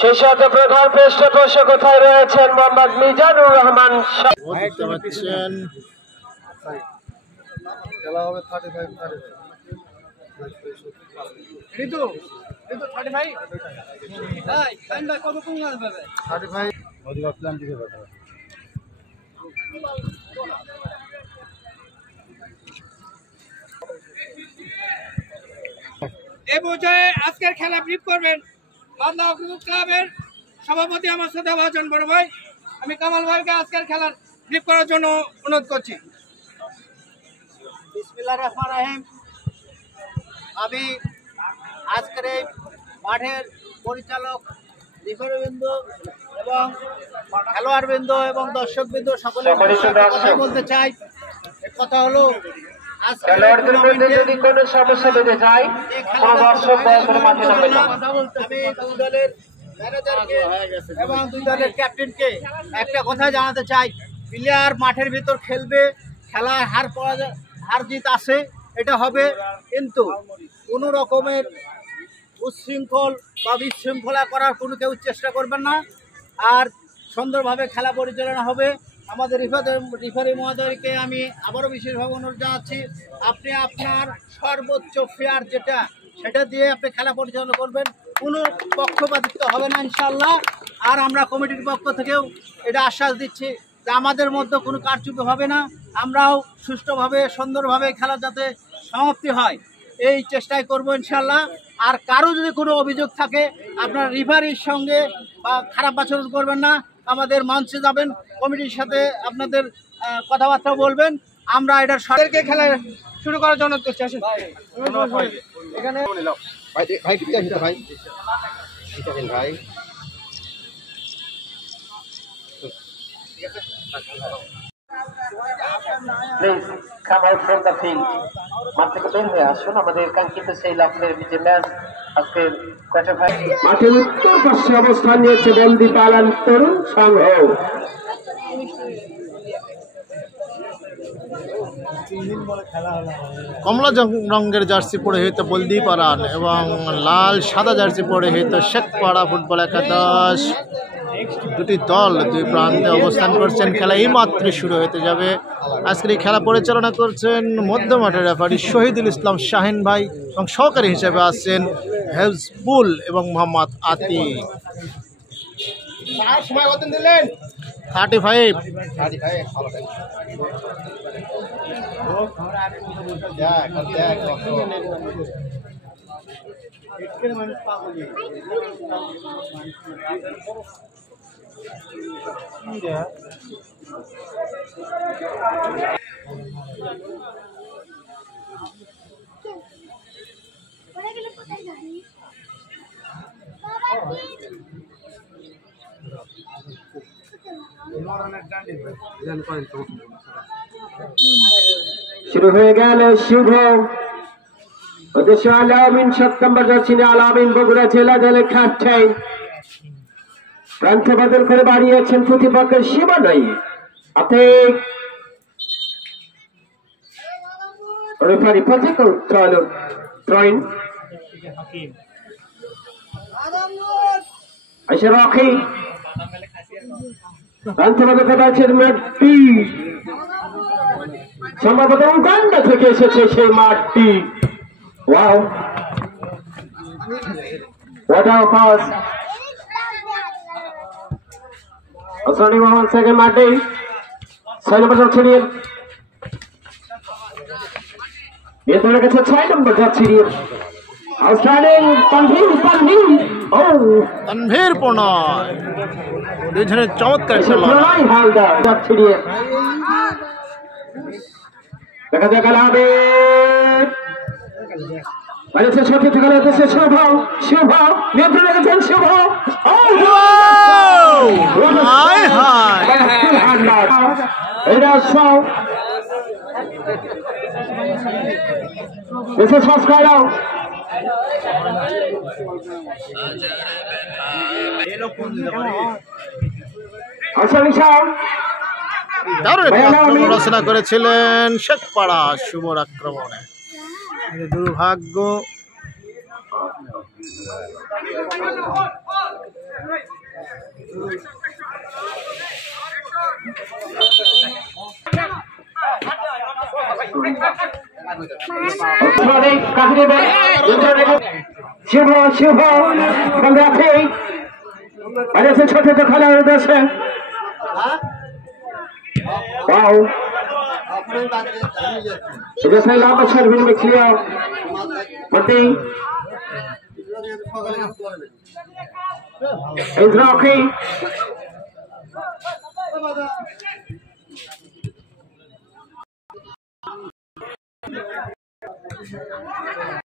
সেই সাথে প্রধান পৃষ্ঠপোষক কোথায় রয়েছেন মোহাম্মদ মিজানুর রহমান। খেলা হবে 35 এই পর্যায়ে আজকের খেলা ব্রিফ করবেন বান্দা ক্লাবের সভাপতি আমার শ্রদ্ধা ভাজন বড় ভাই। আমি কামাল ভাইকে আজকের খেলার ব্রিফ করার জন্য অনুরোধ করছি। বিসমিল্লাহির রহমানির রহিম। আমি আজকের এই মাঠের পরিচালক, রেফারিবৃন্দ এবং খেলোয়াড়বৃন্দ এবং দর্শকবৃন্দ সকলের কথা বলতে চাই। কথা হলো খেলোয়াড়দের মধ্যে যদি কোনো সমস্যা বেঁধে যায় কোনো দর্শক দয়া করে মাঠে নামবে না। আমি দুই দলের ম্যানেজারকে এবং দুই দলের ক্যাপ্টেনকে একটা কথা জানাতে চাই। প্লেয়ার মাঠের ভিতর খেলবে, খেলায় হার জিত আছে, এটা হবে, কিন্তু কোনো রকমের উচ্ছৃঙ্খল বা বিশৃঙ্খলা করার কোনো কেউ চেষ্টা করবেন না। আর সুন্দরভাবে খেলা পরিচালনা হবে। আমাদের রেফারি মহোদয়কে আমি আবারও বিশেষভাবে অনুরোধ জানাচ্ছি, আপনি আপনার সর্বোচ্চ ফেয়ার যেটা সেটা দিয়ে আপনি খেলা পরিচালনা করবেন, কোনো পক্ষপাতিত্ব হবে না ইনশাল্লাহ। আর আমরা কমিটির পক্ষ থেকেও এটা আশ্বাস দিচ্ছি যে আমাদের মধ্যে কোনো কারচুপি হবে না, আমরাও সুষ্ঠুভাবে সুন্দরভাবে খেলা যাতে সমাপ্তি হয় এই চেষ্টাই করব ইনশাল্লাহ। আর কারো যদি কোনো অভিযোগ থাকে আপনার রেফারির সঙ্গে বা খারাপ আচরণ করবেন না, আমাদের মঞ্চে যাবেন, কমিটির সাথে আপনাদের কথাবার্তা বলবেন। আমরা এটার সরকারকে খেলা শুরু করার জন্য করছি। আসেন এখানে ভাই please come out from the field. মাঠ থেকে বের হয়ে আসুন। আমাদের কাঙ্ক্ষিত সেই লক্ষ্যের যে ম্যাচ আজকের কোয়ার্টার ফাইনাল। মাঠের উত্তর পাশে অবস্থান নিয়েছে বন্দি পালান তরুণ সংঘ। কমলা রঙের জার্সি পরে হয়তো বলদি পারান এবং লাল সাদা জার্সি পরে হয়তো শেখপাড়া ফুটবল একাদশ। দুটি দল দুই প্রান্তে অবস্থান করছেন। খেলা এই মাত্র শুরু হতে যাবে। আজকের এই খেলা পরিচালনা করছেন মধ্য মাঠের রেফারি শহীদুল ইসলাম শাহিন ভাই এবং সহকারী হিসেবে আছেন হেজবুল এবং মোহাম্মদ আতিক। 35 শুরু হয়ে গেল শুভ উদ্দেশ্য আলামিন 7 নম্বর জার্সি আলামিন বগুড়া জেলা দলের ক্যাপ্টেন। প্রান্ত বদল করে বাড়িয়েছেন প্রতিপক্ষের সীমানায়। আপনি রেফারি পজিশন থ্রোইন আইসা রাখি প্রান্ত বদল করে বাড়িয়েছেন মাঠটি সম্ভবত উগান্ডা থেকে এসেছে সেই মাঠটি। Wow, what a pass! Asani Mohan second Mate. Side number Jachirian. Yes, I get a side number Jachirian. Outstanding Tanvir. Oh, Tanvir Purnay. দুইজনের চমৎকার খেলা। হালদার Jachirian. দেখা যাক আলাবে আরেকটা শট থেকে গেল। এটা শুভ নিয়ন্ত্রণে গেছেন শুভ। হাই হাই এটা সব This is first card out. Hassan Shah. দারুণ রচনা করেছিলেন শেখপাড়া শুভর আক্রমণে। দুর্ভাগ্য शुभ शुभ बंदाथे अरे से छोटे तो खड़ा उधर से वाओ इधर से लाभ अच्छा भी में क्लियर मती इधर ओके